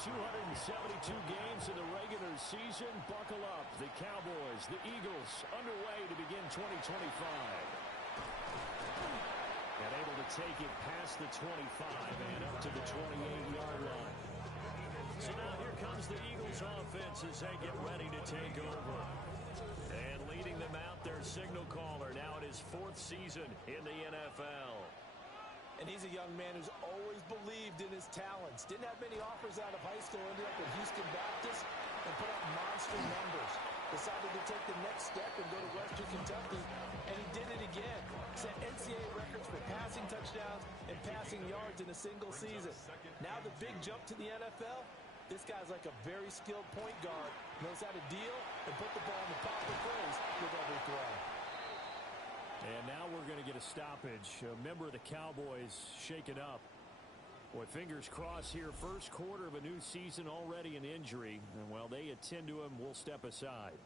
272 games in the regular season. Buckle up. The Cowboys, the Eagles, underway to begin 2025. And able to take it past the 25 and up to the 28-yard line. So now here comes the Eagles offense as they get ready to take over. And leading them out, their signal caller, now in his 4th season in the NFL. And he's a young man who's always believed in his talents. Didn't have many offers out of high school, ended up at Houston Baptist and put up monster numbers. Decided to take the next step and go to Western Kentucky, and he did it again. Set NCAA records for passing touchdowns and passing yards in a single season. Now the big jump to the NFL. This guy's like a very skilled point guard. Knows how to deal and put the ball in the proper place with every throw. And now we're going to get a stoppage. A member of the Cowboys shaken up. Boy, fingers crossed here. First quarter of a new season, already an injury. And while they attend to him, we'll step aside.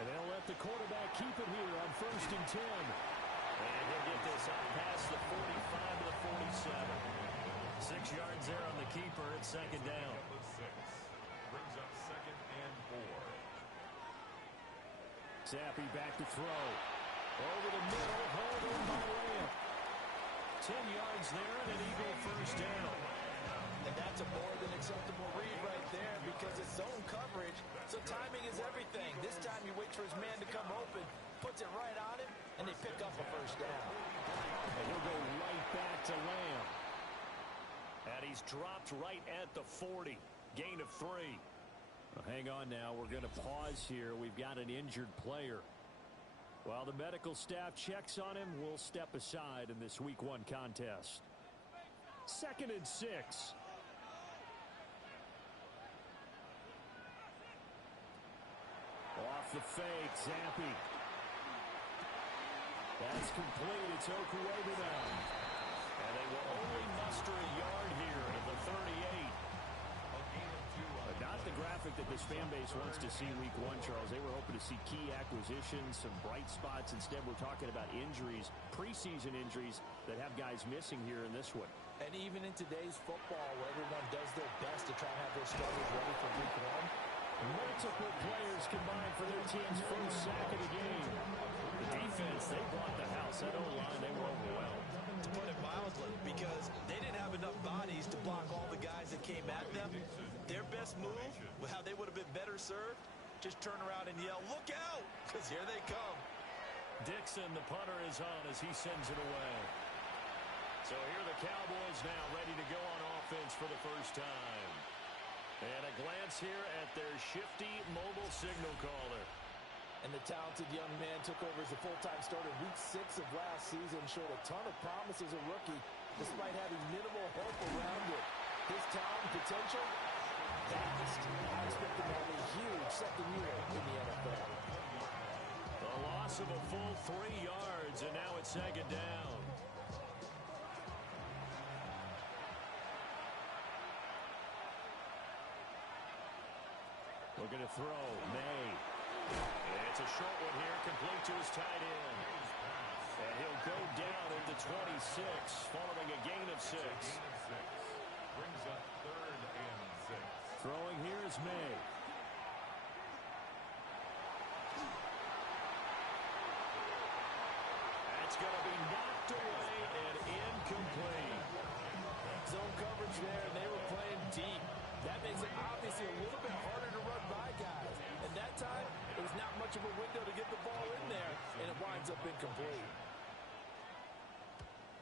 And they'll let the quarterback keep it here on 1st and 10. And he'll get this out past the 45 to the 47. 6 yards there on the keeper at 2nd down. Brings up 2nd and 4. Zappe back to throw. Over the middle, hauled in by Lamb. 10 yards there and an Eagle first down. And that's a more than acceptable read right there because it's zone coverage, so timing is everything. This time he waits for his man to come open, puts it right on him, and they pick up a first down. And he'll go right back to Lamb. And he's dropped right at the 40. Gain of 3. Well, hang on now. We're going to pause here. We've got an injured player. While the medical staff checks on him, we'll step aside in this Week 1 contest. 2nd and 6. Off the fake, Zappe. That's complete. It's Okuebu now. And they will only muster a yard here at the 38. But not the graphic that this fan base wants to see Week 1, Charles. They were hoping to see key acquisitions, some bright spots. Instead, we're talking about injuries, preseason injuries that have guys missing here in this one. And even in today's football, where everyone does their best to try and have their starters ready for Week 1, multiple players combined for their team's first sack of the game. The defense, they brought the house. That O-line, they were overwhelmed. To put it mildly, because they didn't have enough bodies to block all the guys that came at them. Their best move, how they would have been better served, just turn around and yell, "Look out!" because here they come. Dixon, the punter, is on as he sends it away. So here are the Cowboys now ready to go on offense for the first time. And a glance here at their shifty mobile signal caller. And the talented young man took over as a full-time starter Week 6 of last season, showed a ton of promise as a rookie, despite having minimal help around it. His talent and potential, vast. I expect him to have a huge second year in the NFL. The loss of a full 3 yards, and now it's 2nd down. Looking to throw, May. It's a short one here, complete to his tight end. And he'll go down at the 26, following a gain of 6. Brings up 3rd and 6. Throwing here is May. That's going to be knocked away and incomplete. Zone coverage there, and they were playing deep. That makes it obviously a little bit harder to run by guys. And that time, it was not much of a window to get the ball in there, and it winds up incomplete.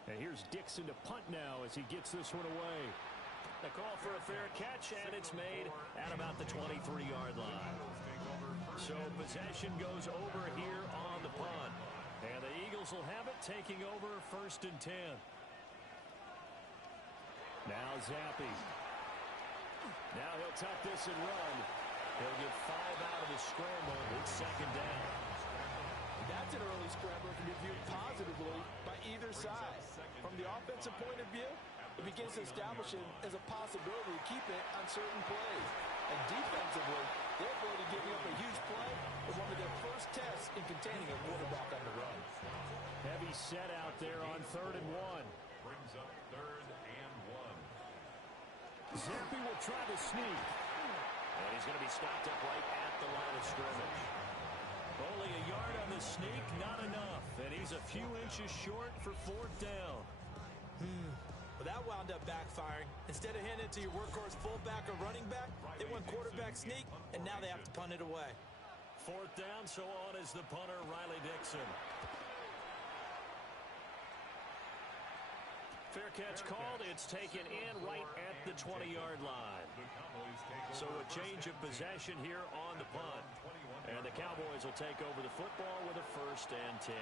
And here's Dixon to punt now as he gets this one away. The call for a fair catch, and it's made at about the 23-yard line. So possession goes over here on the punt. And the Eagles will have it, taking over 1st and 10. Now Zappe. Now he'll tuck this and run. He'll get 5 out of the scramble. It's 2nd down. That's an early scrambler can be viewed positively by either side. From the offensive point of view, it begins to establish it as a possibility to keep it on certain plays. And defensively, their ability to give up a huge play is one of their first tests in containing a quarterback on the run. Heavy set out there on 3rd and 1. Brings up 3rd and 1. Zampi will try to sneak. And he's going to be stopped up right at the line of scrimmage. Only a yard on the sneak, not enough. And he's a few inches short for 4th down. Well, that wound up backfiring. Instead of handing it to your workhorse fullback or running back, they went quarterback sneak, and now they have to punt it away. 4th down, so on is the punter, Riley Dixon. Fair catch called. It's taken in right at the 20-yard line. So a change of possession here on the punt. And the Cowboys will take over the football with a 1st and 10.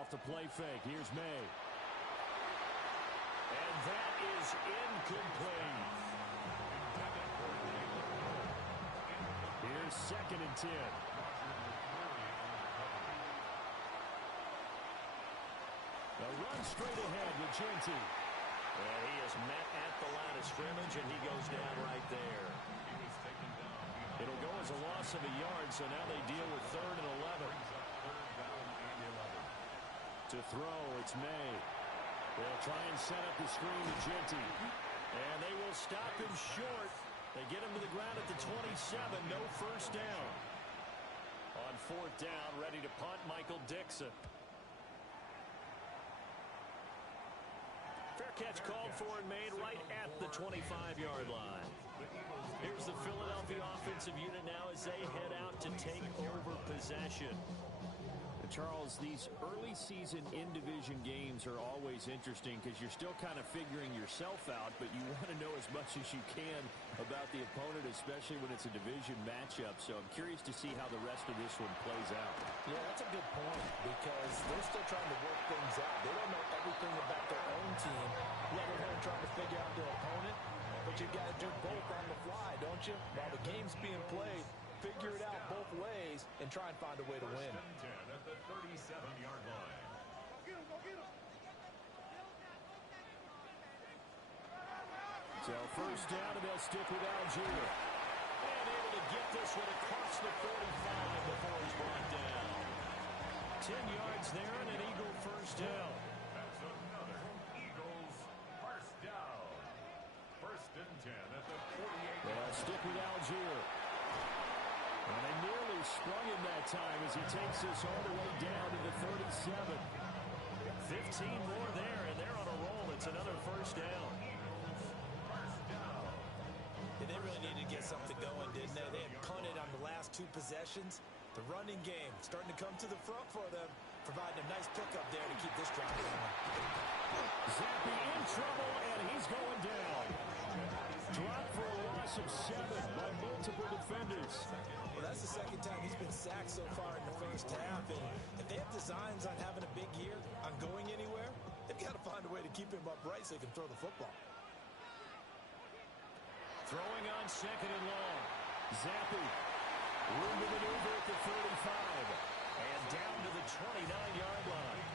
Off the play fake. Here's May. And that is incomplete. Here's 2nd and 10. A run straight ahead with Genty. And he is met at the line of scrimmage, and he goes down right there. It'll go as a loss of a yard, so now they deal with 3rd and 11. To throw, it's May. They'll try and set up the screen to Genty. And they will stop him short. They get him to the ground at the 27. No 1st down. On 4th down, ready to punt, Michael Dixon. Fair catch called for and made right at the 25-yard line. Here's the Philadelphia offensive unit now as they head out to take over possession. Charles, these early season in-division games are always interesting because you're still kind of figuring yourself out, but you want to know as much as you can about the opponent, especially when it's a division matchup. So I'm curious to see how the rest of this one plays out. Yeah, that's a good point because they're still trying to work things out. They don't know everything about their own team, let alone trying to figure out their opponent. But you got to do both on the fly, don't you? While the game's being played, figure it out both ways and try and find a way to win. 1st and 10 at the 37-yard line. So 1st down, and they'll stick with Algier. And able to get this one across the 45 before he's brought down. 10 yards there and an Eagle 1st down. That's another Eagles 1st down. 1st and 10 at the 48. They'll stick with Algier. And they nearly sprung him that time as he takes this all the way down to the 37. 15 more there, and they're on a roll. It's another 1st down. Yeah, they really needed to get something going, didn't they? They had punted on the last 2 possessions. The running game starting to come to the front for them, providing a nice pickup there to keep this drive going. Zampi in trouble, and he's going down. Dropped for a loss of 7 by multiple defenders. Well, that's the 2nd time he's been sacked so far in the 1st half. And if they have designs on having a big year, on going anywhere, they've got to find a way to keep him upright so they can throw the football. Throwing on 2nd and long. Zampi. Room to maneuver at the 35. And down to the 29-yard line.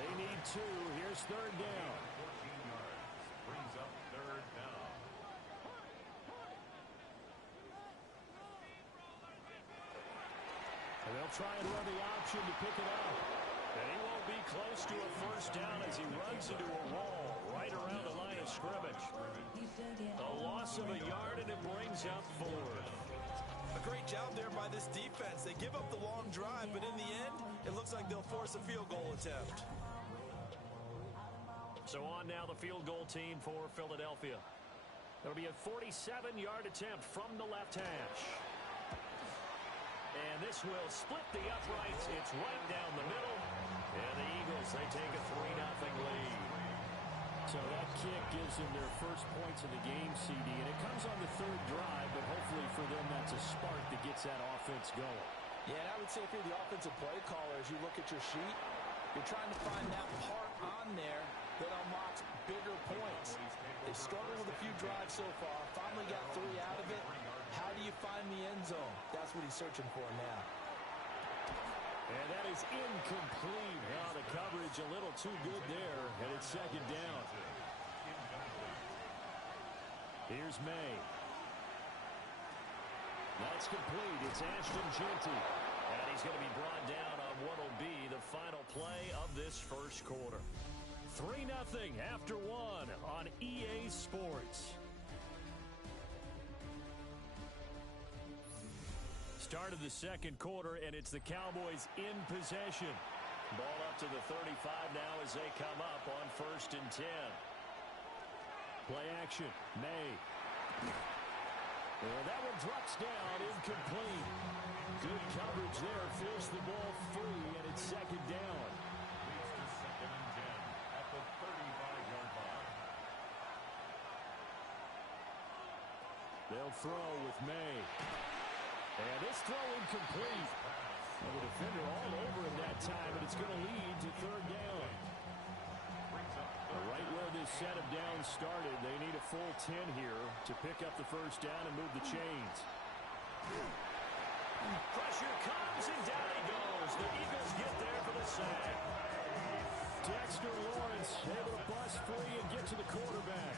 They need 2. Here's 3rd down. 14 yards. Brings up 3rd down. And they'll try and run the option to pick it up. And he won't be close to a 1st down as he runs into a wall right around the line of scrimmage. A loss of a yard, and it brings up 4. A great job there by this defense. They give up the long drive, but in the end, it looks like they'll force a field goal attempt. So on now the field goal team for Philadelphia. It'll be a 47-yard attempt from the left hash. And this will split the uprights. It's right down the middle. And the Eagles, they take a 3-0 lead. So that kick gives them their first points of the game, CD. And it comes on the 3rd drive, but hopefully for them that's a spark that gets that offense going. Yeah, and I would say if you're the offensive play caller, as you look at your sheet, you're trying to find that part on there that unlocks bigger points. They've struggled with a few drives so far. Finally got 3 out of it. How do you find the end zone? That's what he's searching for now. And that is incomplete. Now the coverage a little too good there, and it's 2nd down. Here's May. That's complete. It's Ashton Jeanty. And he's going to be brought down on what will be the final play of this first quarter. 3-0 after 1 on EA Sports. Start of the second quarter, and it's the Cowboys in possession. Ball up to the 35 now as they come up on 1st and 10. Play action. May. Well, that one drops down, incomplete. Good coverage there. Forced the ball free, and it's 2nd down. Leads to 2nd and 10 at the 35-yard line. They'll throw with May. And this throw incomplete. Well, the defender all over him that time, but it's going to lead to 3rd down. Right where this set of downs started, they need a full 10 here to pick up the 1st down and move the chains. Pressure comes, and down he goes. The Eagles get there for the sack. Dexter Lawrence able to bust free and get to the quarterback.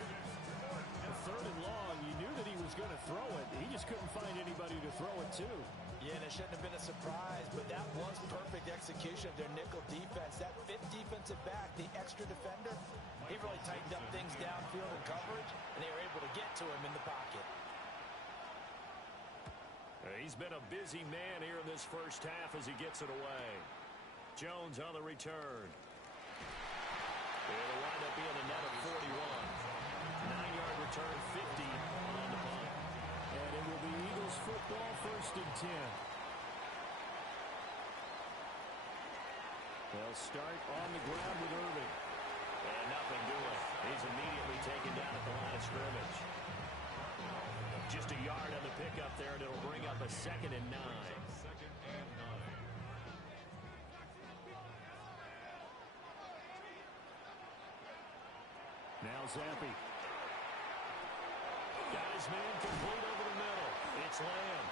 3rd and long, you knew that he was going to throw it. He just couldn't find anybody to throw it to. Yeah, and it shouldn't have been a surprise, but that was perfect execution of their nickel defense. That 5th defensive back, the extra defender, he really tightened up things downfield in coverage, and they were able to get to him in the pocket. He's been a busy man here in this first half as he gets it away. Jones on the return. It'll wind up being a net of 41. 9-yard return, 50 on the punt. And it will be Eagles football, 1st and 10. They'll start on the ground with Irving. And nothing doing. He's immediately taken down at the line of scrimmage. Just a yard on the pickup there, and it'll bring up a 2nd and 9. 2nd and 9. Now Zampi. Got his man complete over the middle. It's Lamb.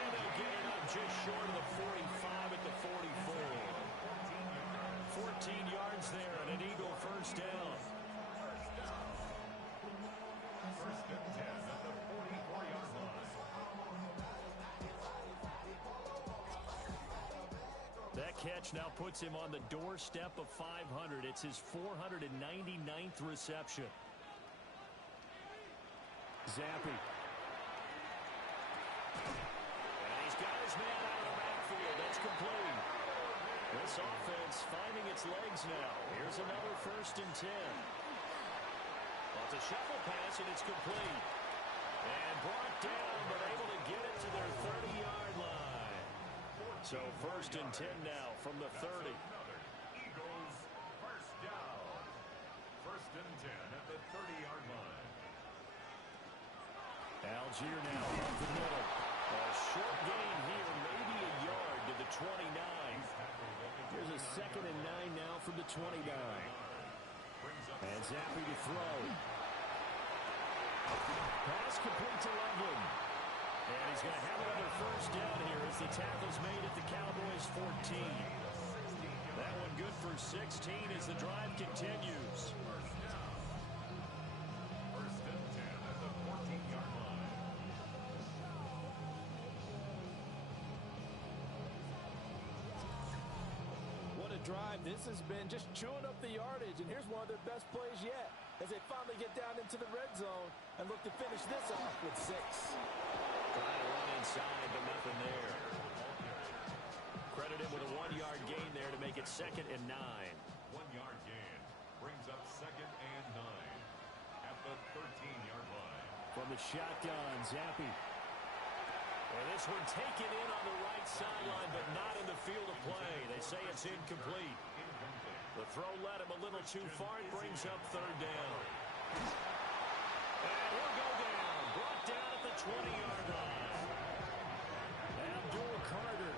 And they'll get it up just short of the 45 at the 44. 14 yards there and an Eagle 1st down. 1st and 10 at the 44-yard line. That catch now puts him on the doorstep of 500. It's his 499th reception. Zampi. And he's got his man out of the backfield. That's complete. This offense finding its legs now. Here's another 1st and 10. Well, it's a shuffle pass, and it's complete. And brought down, but able to get it to their 30-yard line. So 1st and 10 now from the 30. Eagles 1st down. 1st and 10 at the 30-yard line. Algier now up the middle. A short gain here, maybe a yard to the 29. Here's a 2nd and 9 now from the 29. And Zampi to throw. Pass complete to Loveland. And he's going to have another 1st down here as the tackle's made at the Cowboys 14. That one good for 16 as the drive continues. 1st and 10 at the 14-yard line. What a drive this has been, just chewing up the yardage, and here's one of their best plays yet as they finally get down into the red zone and look to finish this off with 6. Trying to run inside, but nothing there. Credit him with a 1-yard gain there to make it 2nd and 9. 1-yard gain brings up 2nd and 9 at the 13-yard line. From the shotgun, Zampi. And this one taken in on the right sideline, but not in the field of play. They say it's incomplete. The throw led him a little too far. It brings up 3rd down. And he'll go down. Brought down at the 20-yard line. Abdul Carter.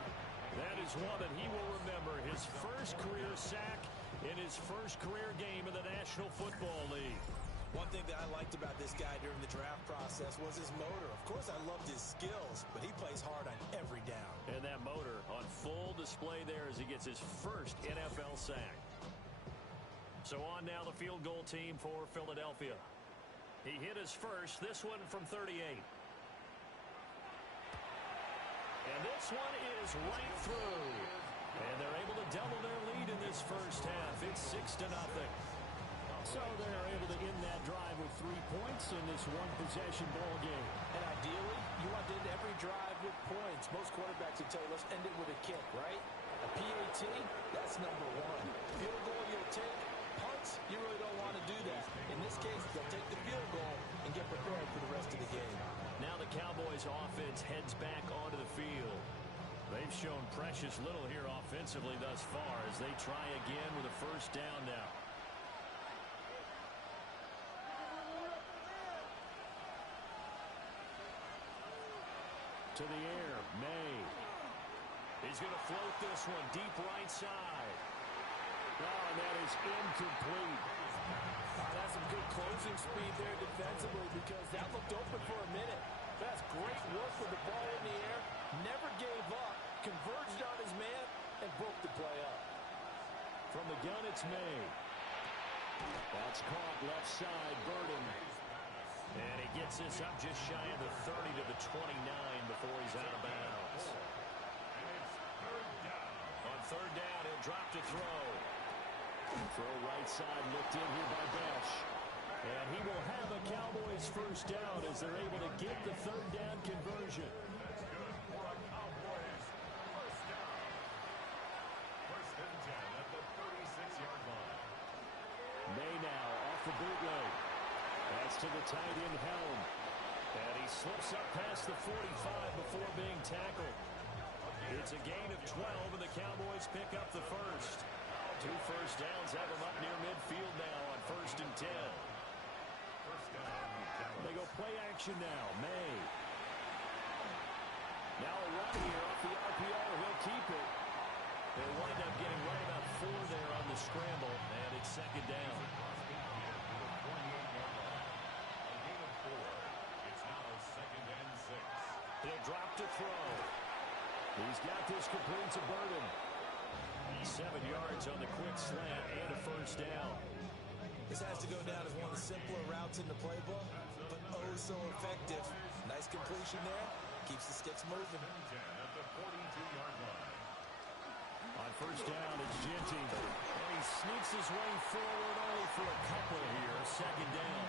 That is one that he will remember. His first career sack in his first career game in the National Football League. One thing that I liked about this guy during the draft process was his motor. Of course, I loved his skills, but he plays hard on every down. And that motor on full display there as he gets his first NFL sack. So on now the field goal team for Philadelphia. He hit his first, this one from 38. this one is right through. And they're able to double their lead in this first half. It's 6-0. So they're able to end that drive with 3 points in this one-possession ball game. And ideally, you want to end every drive with points. Most quarterbacks would tell you, let's end it with a kick, right? A PAT, that's number one. Field goal you'll take. Punts, you really don't want to do that. In this case, they'll take the field goal and get prepared for the rest of the game. Now the Cowboys offense heads back onto the field. They've shown precious little here offensively thus far as they try again with a first down now. To the air, May. He's going to float this one deep right side. Oh, and that is incomplete. That's some good closing speed there defensively because that looked open for a minute. That's great work with the ball in the air. Never gave up, converged on his man, and broke the play up. From the gun, it's May. That's caught left side, Burden. And he gets this up just shy of the 30 to the 29 before he's out of bounds. On third down, he'll drop to throw. Throw right side looked in here by Besh. And he will have a Cowboys first down as they're able to get the third down conversion. First and 10 at the 36-yard line. May now off the bootleg. That's to the tight end Helm. And he slips up past the 45 before being tackled. It's a gain of 12, and the Cowboys pick up the first. 2 first downs have them up near midfield now on first and 10. They go play action now. May. Now a run here off the RPO. He'll keep it. They'll wind up getting right about 4 there on the scramble, and it's second down. He'll drop to throw. He's got this complete to Burden. 7 yards on the quick slant and a first down. This has to go down as one of the simpler routes in the playbook, but oh so effective. Nice completion there. Keeps the sticks moving. At the 42-yard line. On first down, it's Ginty. And he sneaks his way forward only for a couple here. Second down.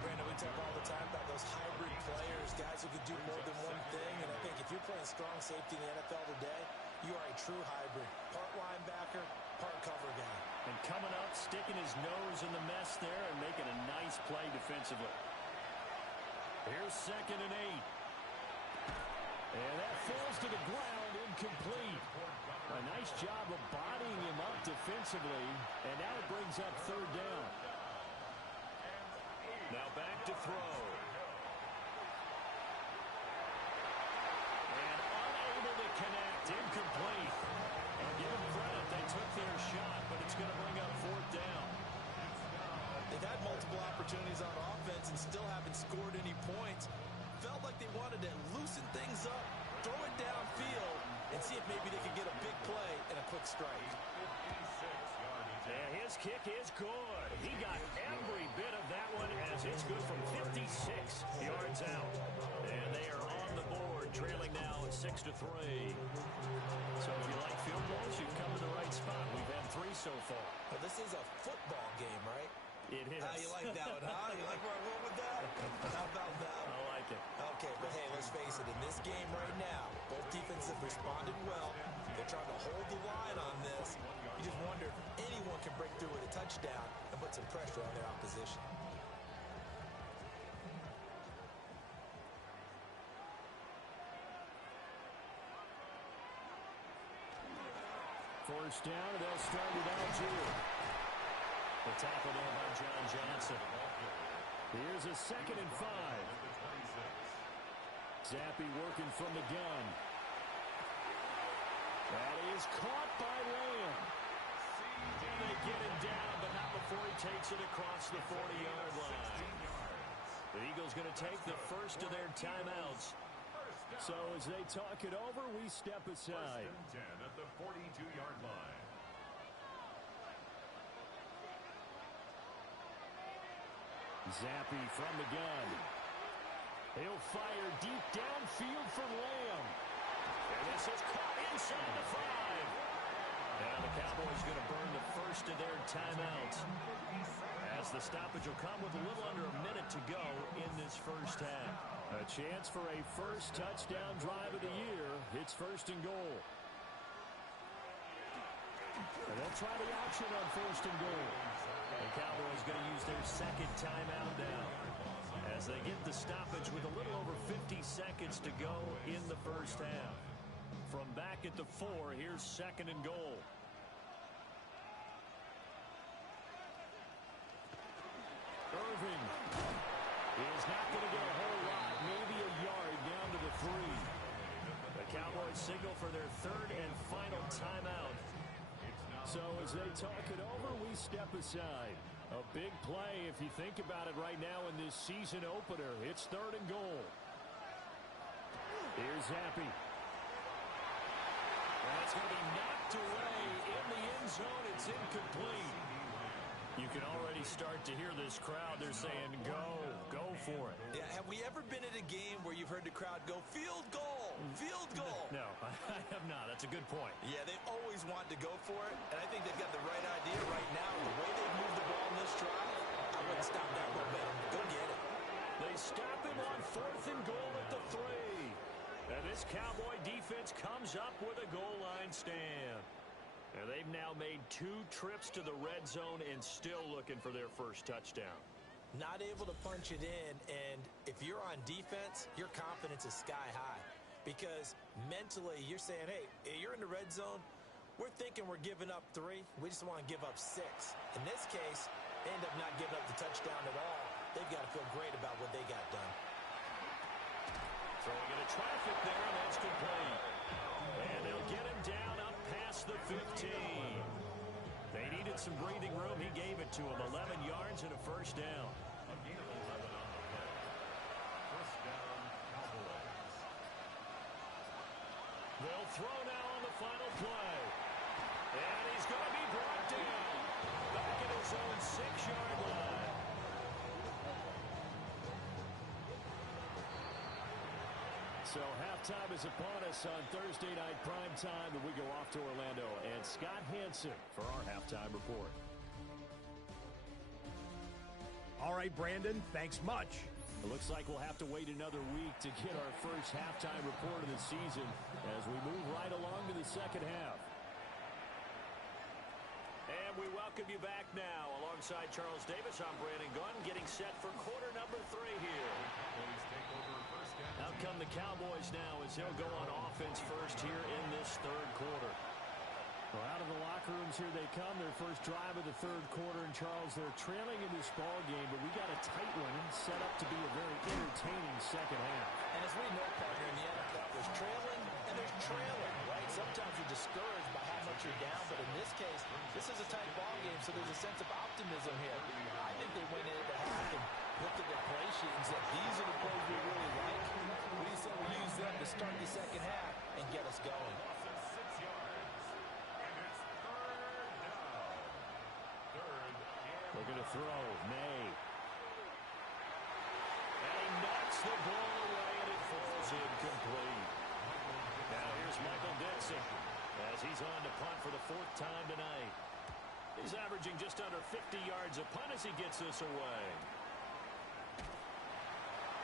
Brandon, we talk all the time about those hybrid players, guys who can do more than one thing. And I think if you're playing strong safety in the NFL today, you are a true hybrid. Part linebacker, part cover guy. And coming up, sticking his nose in the mess there and making a nice play defensively. Here's second and 8. And that falls to the ground, incomplete. A nice job of bodying him up defensively. And now it brings up third down. Now back to throw. And unable to connect, incomplete. And give them credit, they took their shot, but it's going to bring up fourth down. They've had multiple opportunities on offense and still haven't scored any points. Felt like they wanted to loosen things up, throw it downfield, and see if maybe they could get a big play and a quick strike. And his kick is good. He got every bit of that one as it's good from 56 yards out. And they are on the board, trailing now 6-3. So if you like field goals, you've come to the right spot. We've had 3 so far. Well, this is a football game, right? It is. How you like that one, huh? You like where I went with that? How about that? I like it. Okay, but hey, let's face it. In this game right now, both defenses have responded well. They're trying to hold the line on this. You just wonder if anyone can break through with a touchdown and put some pressure on their opposition. First down, they'll start with Algier. The tackle there by John Johnson. Here's a 2nd and 5. Zappe working from the gun. That is caught by Lamb. And they get it down, but not before he takes it across the 40-yard line. The Eagles going to take the first of their timeouts. So as they talk it over, we step aside. First and 10 at the 42-yard line. Zappe from the gun. He'll fire deep downfield for Lamb. And this is caught inside the 5. Now the Cowboys going to burn the first of their timeouts, as the stoppage will come with a little under a minute to go in this first half. A chance for a first touchdown drive of the year. It's first and goal. And they'll try the option on first and goal. The Cowboys going to use their second timeout now, as they get the stoppage with a little over 50 seconds to go in the first half. From back at the 4, here's second and goal. Irving is not going to get a whole lot, maybe a yard down to the 3. The Cowboys signal for their third and final timeout. So as they talk it over, we step aside. A big play if you think about it right now in this season opener. It's third and goal. Here's Happy. And it's going to be knocked away in the end zone. It's incomplete. You can already start to hear this crowd. They're saying, go for it. Yeah, have we ever been at a game where you've heard the crowd go, field goal, field goal? No, I have not. That's a good point. Yeah, they always want to go for it, and I think they've got the right idea right now. The way they've moved the ball in this drive, I wouldn't stop that momentum. Go get it. They stop him on fourth and goal at the 3. And this Cowboy defense comes up with a goal line stand. And they've now made 2 trips to the red zone and still looking for their first touchdown. Not able to punch it in, and if you're on defense, your confidence is sky high. Because mentally, you're saying, hey, you're in the red zone. We're thinking we're giving up 3. We just want to give up 6. In this case, they end up not giving up the touchdown at all. They've got to feel great about what they got done. Throwing into traffic there, and that's complete. And they'll get him down up past the 15. They needed some breathing room. He gave it to him. 11 yards and a first down. A gain of 11 on the play. First down, Cowboys. They'll throw now on the final play. And he's going to be brought down back at his own 6-yard line. So halftime is upon us on Thursday night primetime, and we go off to Orlando. And Scott Hansen for our halftime report. All right, Brandon, thanks much. It looks like we'll have to wait another week to get our first halftime report of the season as we move right along to the second half. And we welcome you back now. Alongside Charles Davis, I'm Brandon Gunn, getting set for quarter number 3 here. Out come the Cowboys now as they'll go on offense first here in this third quarter. Well, out of the locker rooms here they come. Their first drive of the third quarter. And, Charles, they're trailing in this ball game, but we got a tight one set up to be a very entertaining second half. And as we know, partner, in the NFL, there's trailing and there's trailing, right? Sometimes you're discouraged by how much you're down, but in this case, this is a tight ball game, so there's a sense of optimism here. I think they went into the half and looked at their play sheet and said, these are the plays we really like. We said we'll use them to start the second half and get us going. They're going to throw. May. And he knocks the ball away, and it falls incomplete. Now here's Michael Dixon as he's on to punt for the 4th time tonight. He's averaging just under 50 yards a punt as he gets this away.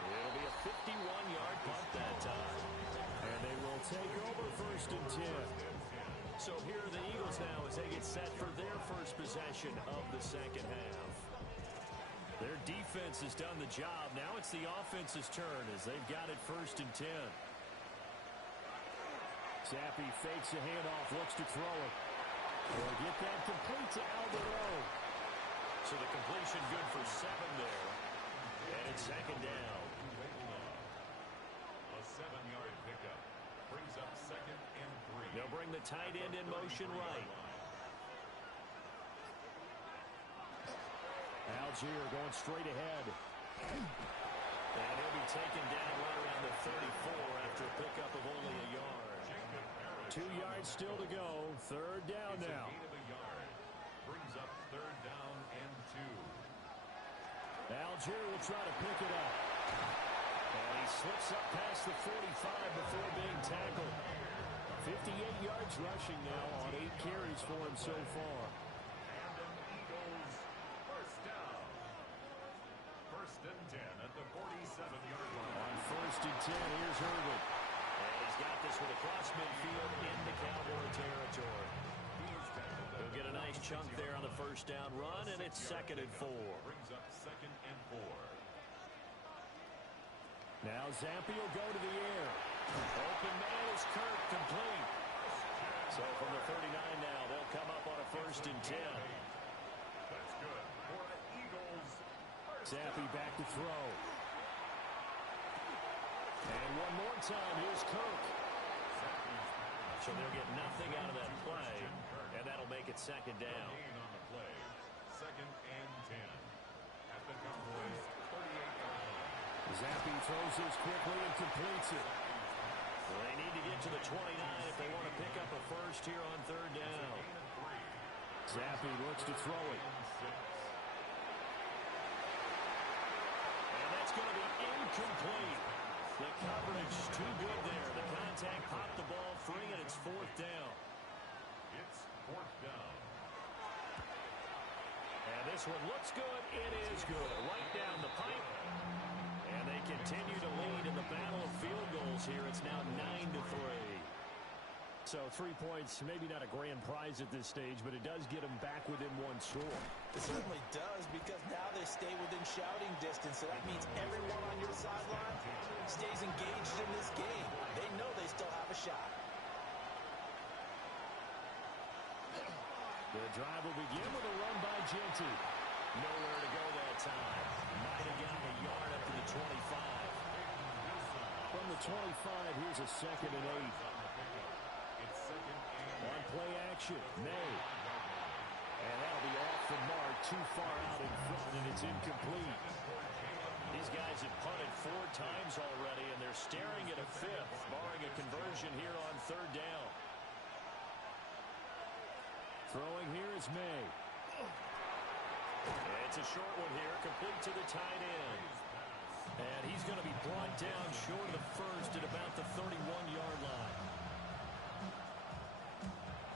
It'll be a 51-yard punt that time. And they will take over first and 10. So here are the Eagles now as they get set for their first possession of the second half. Their defense has done the job. Now it's the offense's turn as they've got it first and 10. Zappi fakes a handoff, looks to throw it. Will get that complete to Alvaro. So the completion good for 7 there. And it's second down. A 7-yard pickup brings up second and 3. They'll bring the tight end in motion right. Algier going straight ahead. And he'll be taken down right around the 34 after a pickup of only a yard. 2 yards still to go. Third down now. Gain of a yard brings up third down and 2. Algier will try to pick it up. And he slips up past the 45 before being tackled. 58 yards rushing now on 8 carries for him so far. And an Eagles first down. First and 10 at the 47-yard line. On first and 10, here's Irvin. And he's got this one across midfield into Cowboy territory. He'll get a nice chunk there on the first down run, and it's 2nd and 4. Brings up 2nd and 4. Now Zampi will go to the air. Open man is Kirk, complete. So from the 39 now, they'll come up on a first and 10. That's good for the Eagles. Zampi back to throw. And one more time, here's Kirk. So they'll get nothing out of that play, and that'll make it 2nd down. Gain on the play. 2nd and 10 at the Cowboys' 38-yard line. Zampi throws this quickly and completes it. Well, they need to get to the 29 if they want to pick up a first here on 3rd down. Zampi looks to throw it. And that's going to be incomplete. The coverage too good there. The contact popped the ball free, and it's 4th down. It's 4th down. And this one looks good. It is good. Right down the pipe. And they continue to lead in the battle of field goals here. It's now 9-3. So 3 points, maybe not a grand prize at this stage, but it does get them back within one score. It certainly does, because now they stay within shouting distance. So that means everyone on your sideline stays engaged in this game. They know they still have a shot. The drive will begin with a run by Genty. Nowhere to go that time. Might have gotten a yard up to the 25. From the 25, here's a 2nd and 8. On play action, May. And that'll be off the mark, too far out in front, and it's incomplete. These guys have punted 4 times already, and they're staring at a 5th, barring a conversion here on 3rd down. Throwing here is May. It's a short one here, complete to the tight end. And he's going to be brought down short of the first at about the 31-yard line.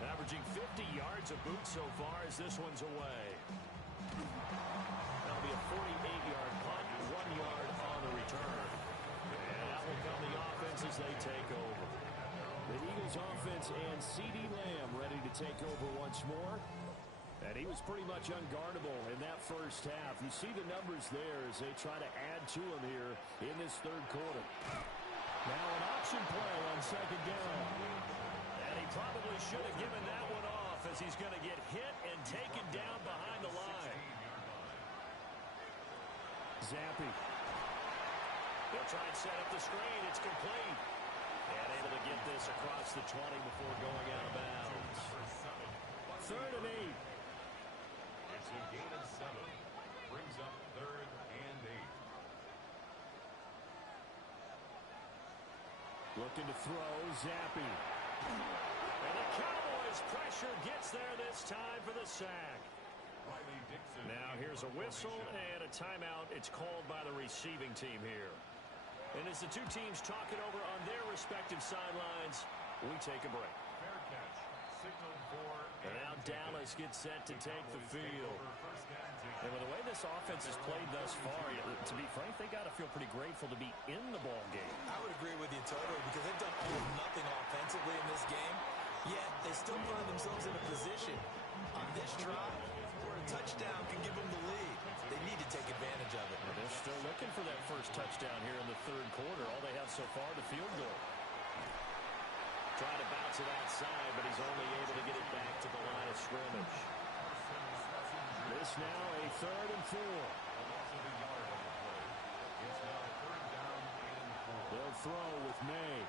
Averaging 50 yards a boot so far as this one's away. That'll be a 48-yard punt, 1 yard on the return. And out will come the offense as they take over. The Eagles offense and C.D. Lamb ready to take over once more. And he was pretty much unguardable in that first half. You see the numbers there as they try to add to him here in this 3rd quarter. Now an option play on 2nd down. And he probably should have given that one off as he's going to get hit and taken down behind the line. Zampi. They'll try and set up the screen. It's complete. And able to get this across the 20 before going out of bounds. 3rd and 8. It's a gain of 7. Brings up 3rd and 8. Looking to throw, Zampi. And the Cowboys' pressure gets there this time for the sack. Now here's a whistle and a timeout. It's called by the receiving team here. And as the two teams talk it over on their respective sidelines, we take a break. Fair catch. Signaled for. And now Dallas gets set to take the field. And with the way this offense has played thus far, to be frank, they got to feel pretty grateful to be in the ball game. I would agree with you totally, because they've done all of nothing offensively in this game, yet they still find themselves in a position on this drive where a touchdown can give them the lead. They need to take advantage of it. And they're still looking for that first touchdown here in the 3rd quarter. All they have so far, the field goal. Trying to bounce it outside, but he's only able to get it back to the line of scrimmage. This now a 3rd and 4. They'll throw with May.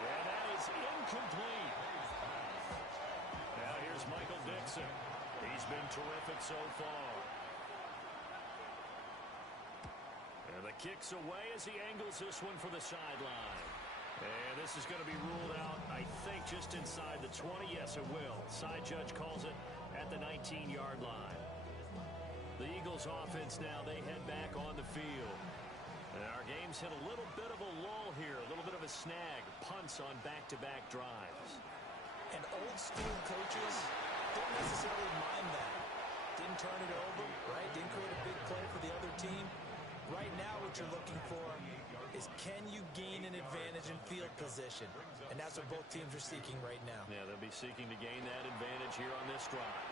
And that is incomplete. Now here's Michael Dixon. He's been terrific so far. And the kick's away as he angles this one for the sideline. And this is going to be ruled out, I think, just inside the 20. Yes, it will. Side judge calls it at the 19-yard line. The Eagles offense now, they head back on the field. teams hit a little bit of a lull here, a little bit of a snag. Punts on back-to-back drives. And old-school coaches don't necessarily mind that. Didn't turn it over, right? Didn't create a big play for the other team. Right now what you're looking for is can you gain an advantage in field position? And that's what both teams are seeking right now. Yeah, they'll be seeking to gain that advantage here on this drive.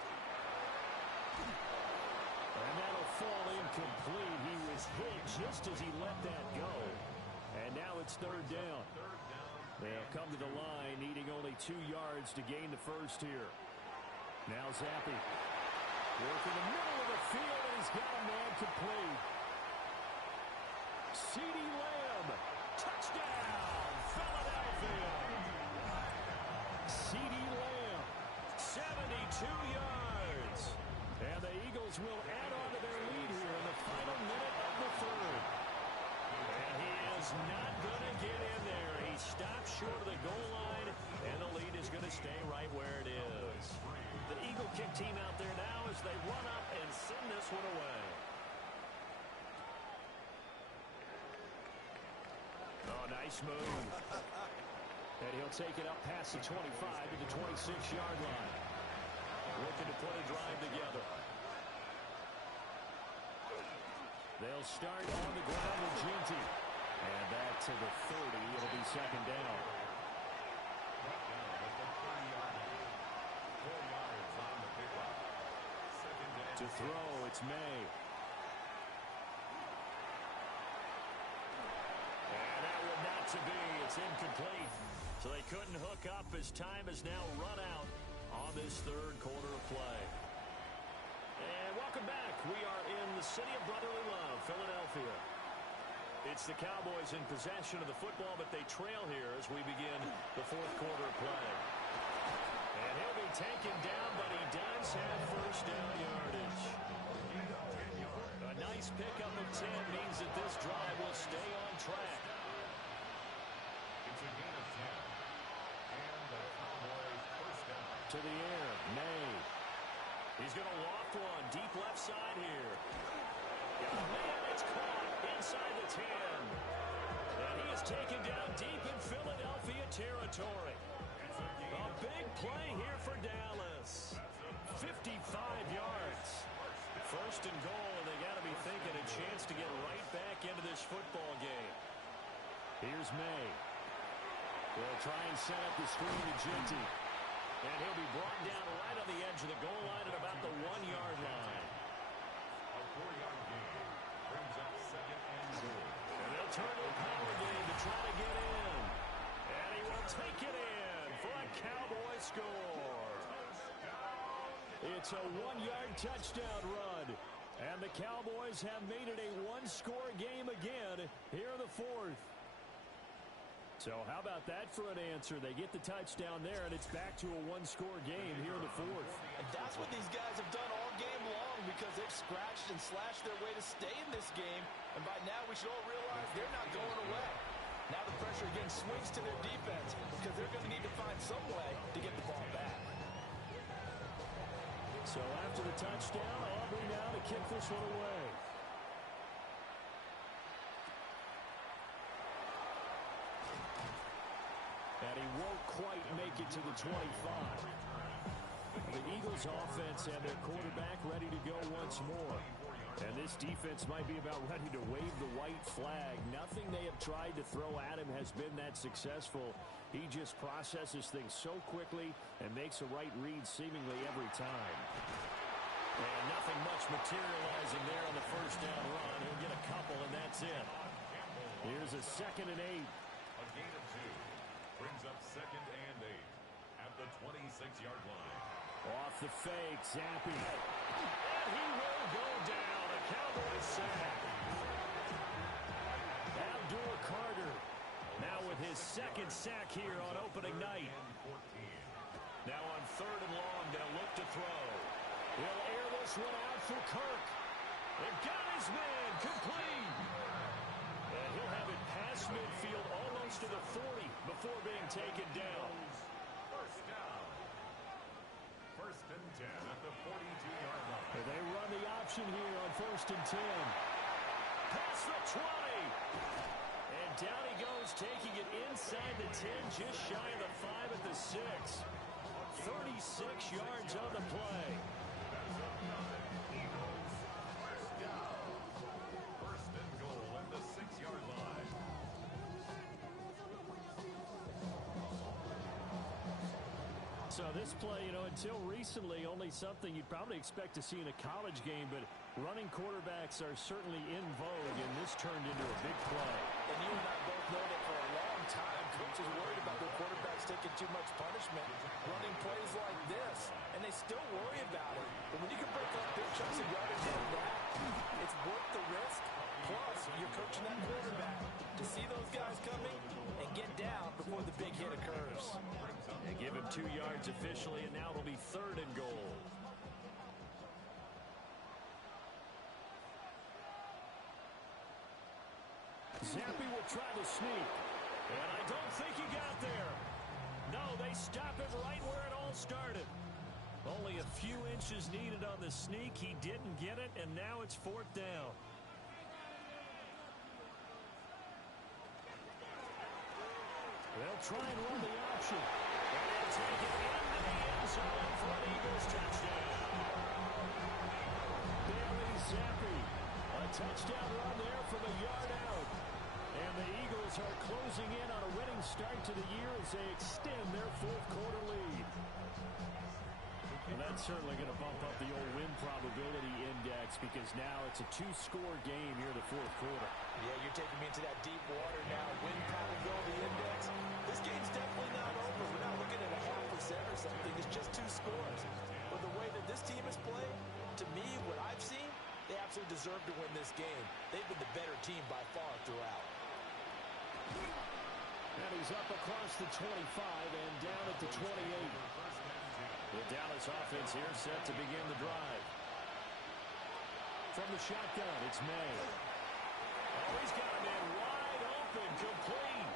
And that'll fall incomplete. He was hit just as he let that go. And now it's third down. They'll come to the line, needing only 2 yards to gain the first here. Now Zappi. Working the middle of the field, and he's got a man complete. CeeDee Lamb. Touchdown, Philadelphia. CeeDee Lamb, 72 yards. And the Eagles will add on to their lead here in the final minute of the third. And he is not going to get in there. He stops short of the goal line, and the lead is going to stay right where it is. The Eagle kick team out there now as they run up and send this one away. Oh, nice move. And he'll take it up past the 25 to the 26-yard line. Looking to put a drive together. They'll start on the ground with Ginty. And back to the 30. It'll be second down. To throw, it's May. And that one not to be. It's incomplete. So they couldn't hook up as time has now run out on this third quarter of play. And welcome back. We are in the city of brotherly love, Philadelphia. It's the Cowboys in possession of the football, but they trail here as we begin the fourth quarter of play. And he'll be taken down, but he does have first down yardage. A nice pickup of 10 means that this drive will stay on track. It's a gain of 10. And the Cowboys first down. To the air, May. He's going to loft one, deep left side here. Oh, man, it's caught inside the 10. And he is taken down deep in Philadelphia territory. A big play here for Dallas. 55 yards. First and goal, and they got to be thinking a chance to get right back into this football game. Here's May. They'll try and set up the screen to Ginty. And he'll be brought down right on the edge of the goal line at about the 1-yard line. A 4-yard gain brings up second and goal. And they'll turn to a power game to try to get in. And he will take it in for a Cowboy score. It's a 1-yard touchdown run. And the Cowboys have made it a one-score game again here in the fourth. So how about that for an answer? They get the touchdown there, and it's back to a one-score game here in the fourth. And that's what these guys have done all game long because they've scratched and slashed their way to stay in this game. And by now we should all realize they're not going away. Now the pressure again swings to their defense because they're going to need to find some way to get the ball back. So after the touchdown, Aubrey now to kick this one away. And he won't quite make it to the 25. The Eagles offense and their quarterback ready to go once more. And this defense might be about ready to wave the white flag. Nothing they have tried to throw at him has been that successful. He just processes things so quickly and makes a right read seemingly every time. And nothing much materializing there on the first down run. He'll get a couple, and that's it. Here's a 2nd and 8. A gain of 2 brings up 2nd and 8 at the 26-yard line. Off the fake, Zappi. And he will go down. A Cowboys sack. Abdul Carter now with his 2nd sack here on opening night. Now on 3rd and long, they'll look to throw. He'll air this one out for Kirk. They've got his man complete. And he'll have it past midfield almost to the 40 before being taken down. First down. 1st and 10 at the 42-yard line. And they run the option here on 1st and 10. Past the 20. down he goes, taking it inside the 10, just shy of the 5 at the 6. 36 yards on the play. First and goal at the 6-yard line. So this play, until recently, only something you'd probably expect to see in a college game, but running quarterbacks are certainly in vogue, and this turned into a big play. And you and I both know that for a long time, coaches worried about their quarterbacks taking too much punishment, running plays like this, and they still worry about it. But when you can break up big chunks of yardage like that, it's worth the risk. Plus, you're coaching that quarterback to see those guys coming and get down before the big hit occurs. They give him 2 yards officially, and now it'll be 3rd and goal. Zappe will try to sneak, and I don't think he got there. No, they stop him right where it all started. Only a few inches needed on the sneak. He didn't get it, and now it's 4th down. They'll try and run the option. And they'll take it into the end zone for an Eagles touchdown. Bailey Zappe. A touchdown run there from a yard out. And the Eagles are closing in on a winning start to the year as they extend their 4th quarter lead. And that's certainly going to bump up the old win probability index because now it's a 2-score game here in the 4th quarter. Yeah, you're taking me into that deep water now. Win probability index. This game's definitely not over. We're not looking at a 0.5% or something. It's just 2 scores. But the way that this team has played, to me, what I've seen, they absolutely deserve to win this game. They've been the better team by far throughout. And he's up across the 25 and down at the 28. The Dallas offense here set to begin the drive. From the shotgun, it's May. Oh, he's got a man wide open, complete.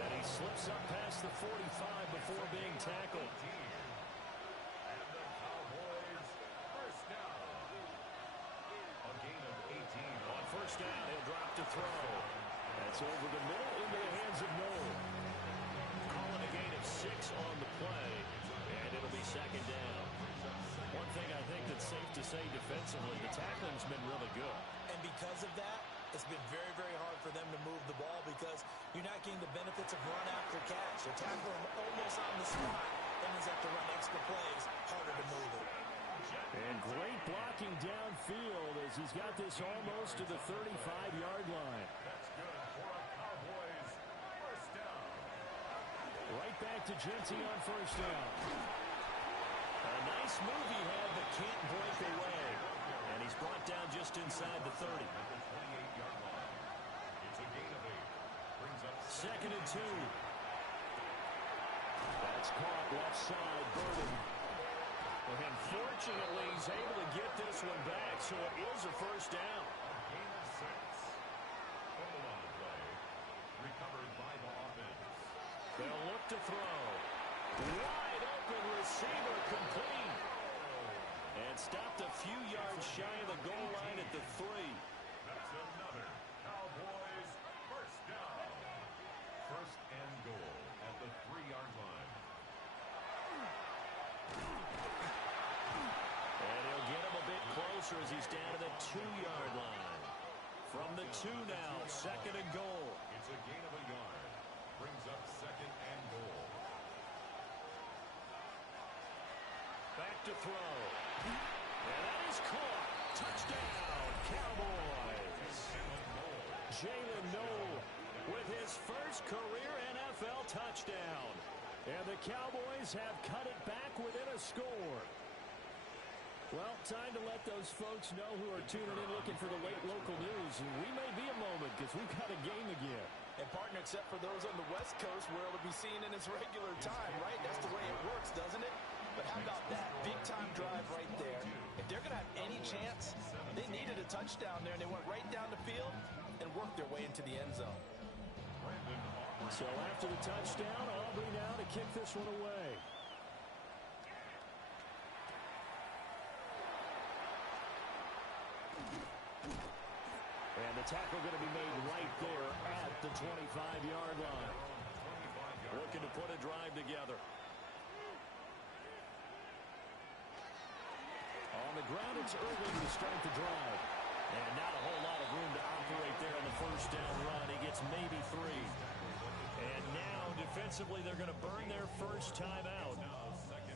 And he slips up past the 45 before being tackled. And the Cowboys, first down. A gain of 18. On first down, he'll drop to throw. That's over the middle into the hands of Noel. Calling a gain of 6 on the play. And it'll be 2nd down. One thing I think that's safe to say defensively, the tackling's been really good. And because of that, it's been very, very hard for them to move the ball because you're not getting the benefits of run after catch. They're tackling them almost on the spot. Then he's have to run extra plays, harder to move it. And great blocking downfield as he's got this almost to the 35-yard line. That's good for a Cowboys first down. Right back to Genty on first down. A nice move he had, but can't break away. And he's brought down just inside the 30. At the 28-yard line. It's a gain of 8. Brings up 2nd and 2. That's caught left side, Burden. And fortunately, he's able to get this one back, so it is a first down. a gain of 6. Fumble on the play. Recovered by the offense. They'll look to throw. Wide open receiver, complete. And stopped a few yards shy of the goal line at the 3. That's another Cowboys first down. First and goal at the 3-yard line. And he'll get him a bit closer as he's down to the 2-yard line. From the 2 now, 2nd and goal. It's a gain of a yard. Brings up 2nd and goal. Back to throw. And that is caught. Touchdown, Cowboys. Jalen Noel with his first career NFL touchdown. And the Cowboys have cut it back within a score. Well, time to let those folks know who are tuning in looking for the late local news. We may be a moment because we've got a game again. And partner, except for those on the West Coast where it'll be seen in its regular time, right? That's the way it works, doesn't it? But how about that big-time drive right there? If they're going to have any chance, they needed a touchdown there, and they went right down the field and worked their way into the end zone. So after the touchdown, Aubrey now to kick this one away. And the The tackle going to be made right there at the 25-yard line. Looking to put a drive together. On the ground, it's Irving to start the drive. And not a whole lot of room to operate there on the first down run. He gets maybe 3. And now, defensively, they're going to burn their first time out.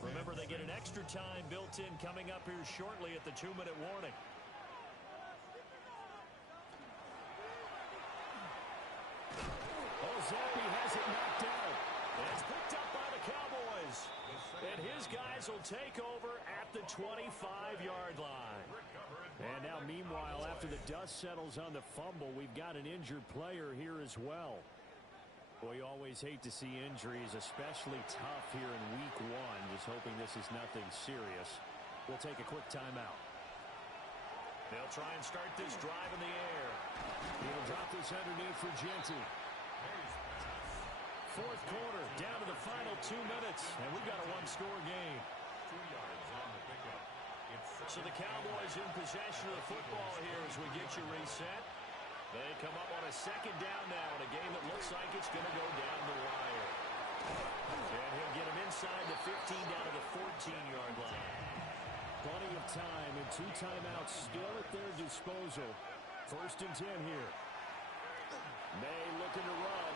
Remember, they get an extra time built in coming up here shortly at the 2-minute warning. Zappi has it knocked out. And it's picked up by the Cowboys. And his guys will take over at the 25-yard line. And now, meanwhile, after the dust settles on the fumble, we've got an injured player here as well. Boy, you always hate to see injuries, especially tough here in week 1. Just hoping this is nothing serious. We'll take a quick timeout. They'll try and start this drive in the air. He'll drop this underneath for Genty. Fourth quarter, down to the final 2 minutes, and we've got a one-score game. 2 yards on the pickup. So the Cowboys in possession of the football here as we get you reset. They come up on a second down now in a game that looks like it's going to go down the wire. And he'll get him inside the 15 down to the 14-yard line. Plenty of time and 2 timeouts still at their disposal. First and 10 here. May looking to run.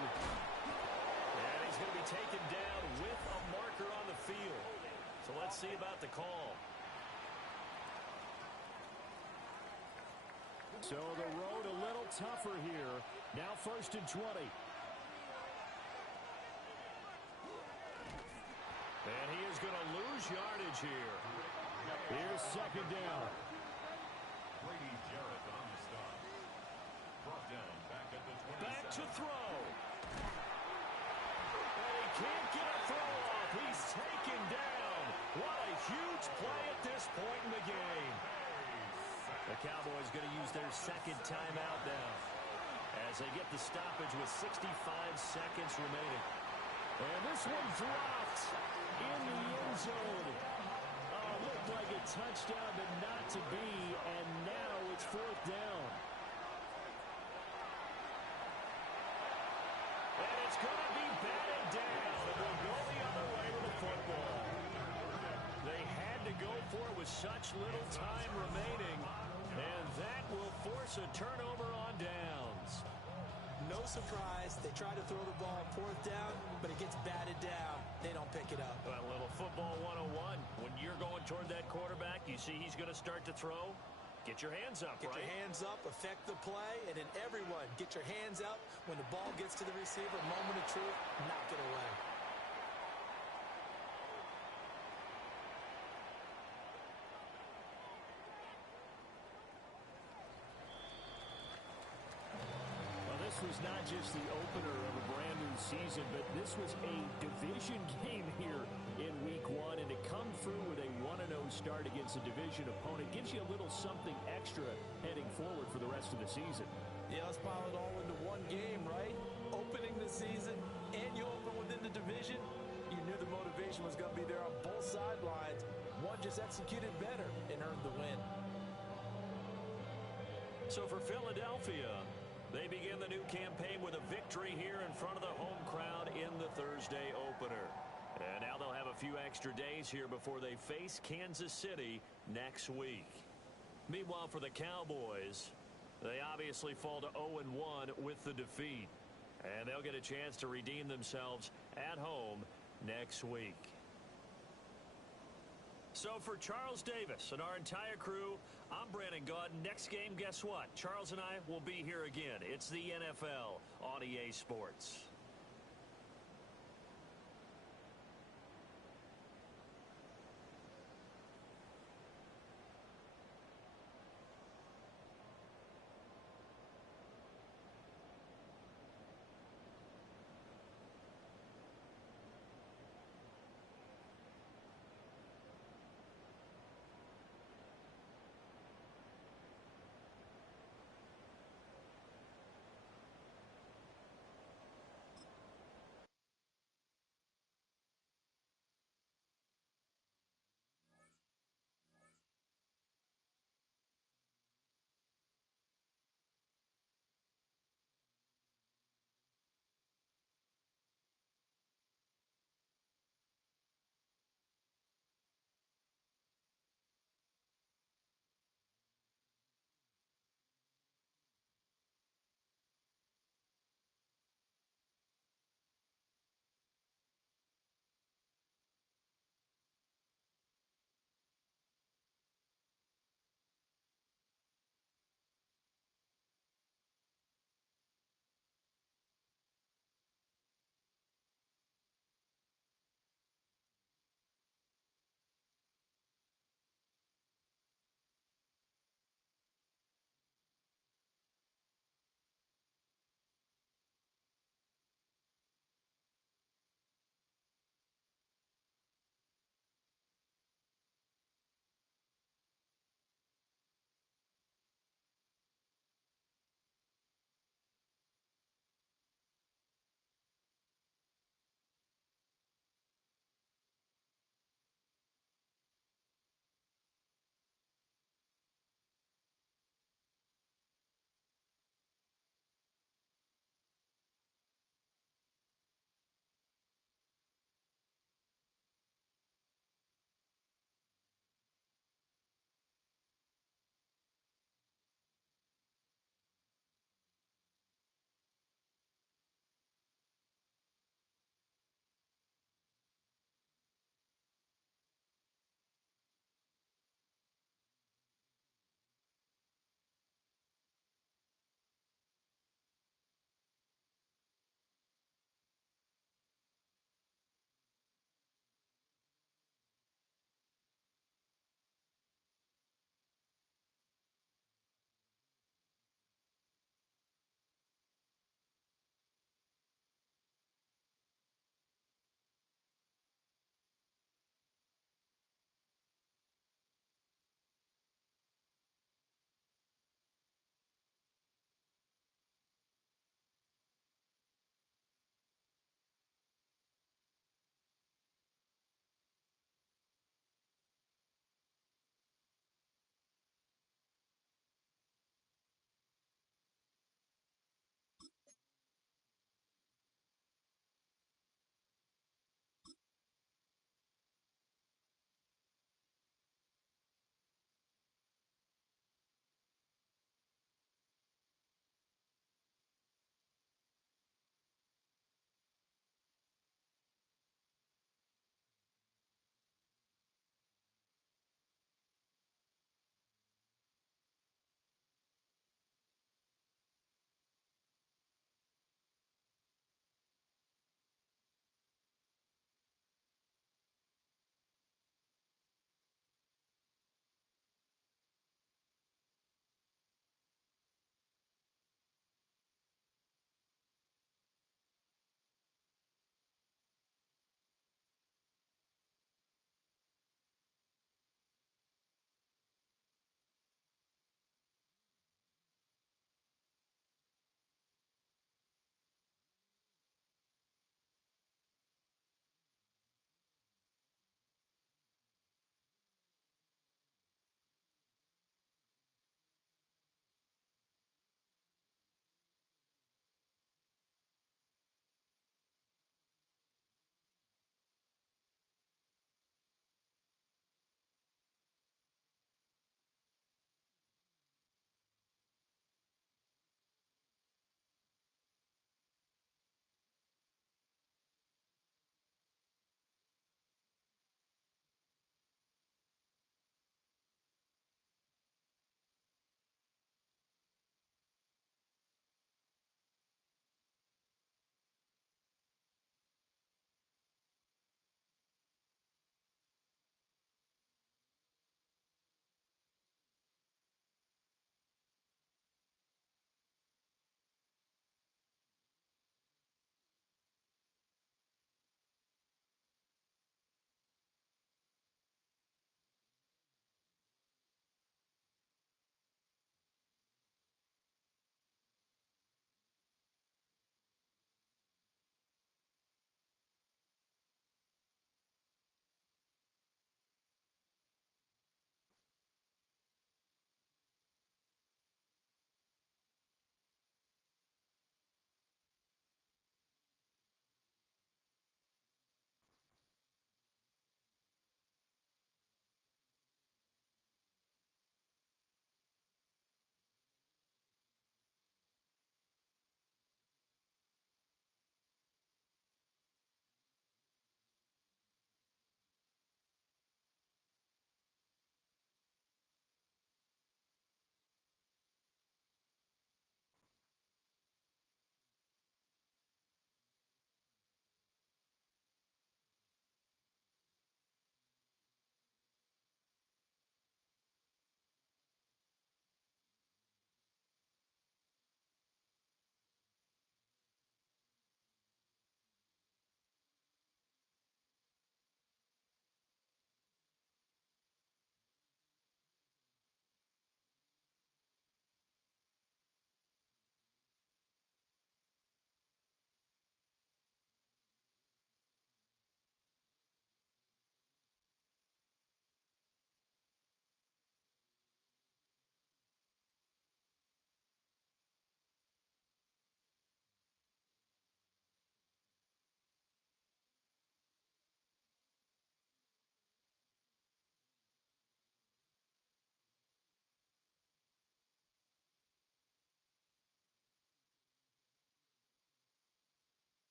And he's going to be taken down with a marker on the field. So let's see about the call. So the road a little tougher here. Now first and 20. And he is going to lose yardage here. Here's second down. Brady Jarrett on the stop. Brought down back at the 27. Back to throw. And he can't get a throw off. He's taken down. What a huge play at this point in the game. The Cowboys going to use their second timeout now as they get the stoppage with 65 seconds remaining. And this one dropped in the end zone. Looked like a touchdown, but not to be, and now it's fourth down. And it's going to be batted down, and we'll go the other way with the football. They had to go for it with such little time remaining, and that will force a turnover on downs. No surprise, they try to throw the ball on fourth down, but it gets batted down. They don't pick it up. Well, a little football 101. When you're going toward that quarterback, you see he's going to start to throw. Get your hands up, Get right? your hands up, affect the play, and then everyone, get your hands up. When the ball gets to the receiver, moment of truth, knock it away. Was not just the opener of a brand new season, but this was a division game here in week 1, and to come through with a 1-0 start against a division opponent gives you a little something extra heading forward for the rest of the season. Yeah, let's pile it all into one game, right? Opening the season, and you open within the division. You knew the motivation was going to be there on both sidelines. One just executed better and earned the win. So for Philadelphia, they begin the new campaign with a victory here in front of the home crowd in the Thursday opener. And now they'll have a few extra days here before they face Kansas City next week. Meanwhile, for the Cowboys, they obviously fall to 0-1 with the defeat. And they'll get a chance to redeem themselves at home next week. So for Charles Davis and our entire crew, I'm Brandon Gaudin. Next game, guess what? Charles and I will be here again. It's the NFL on EA Sports.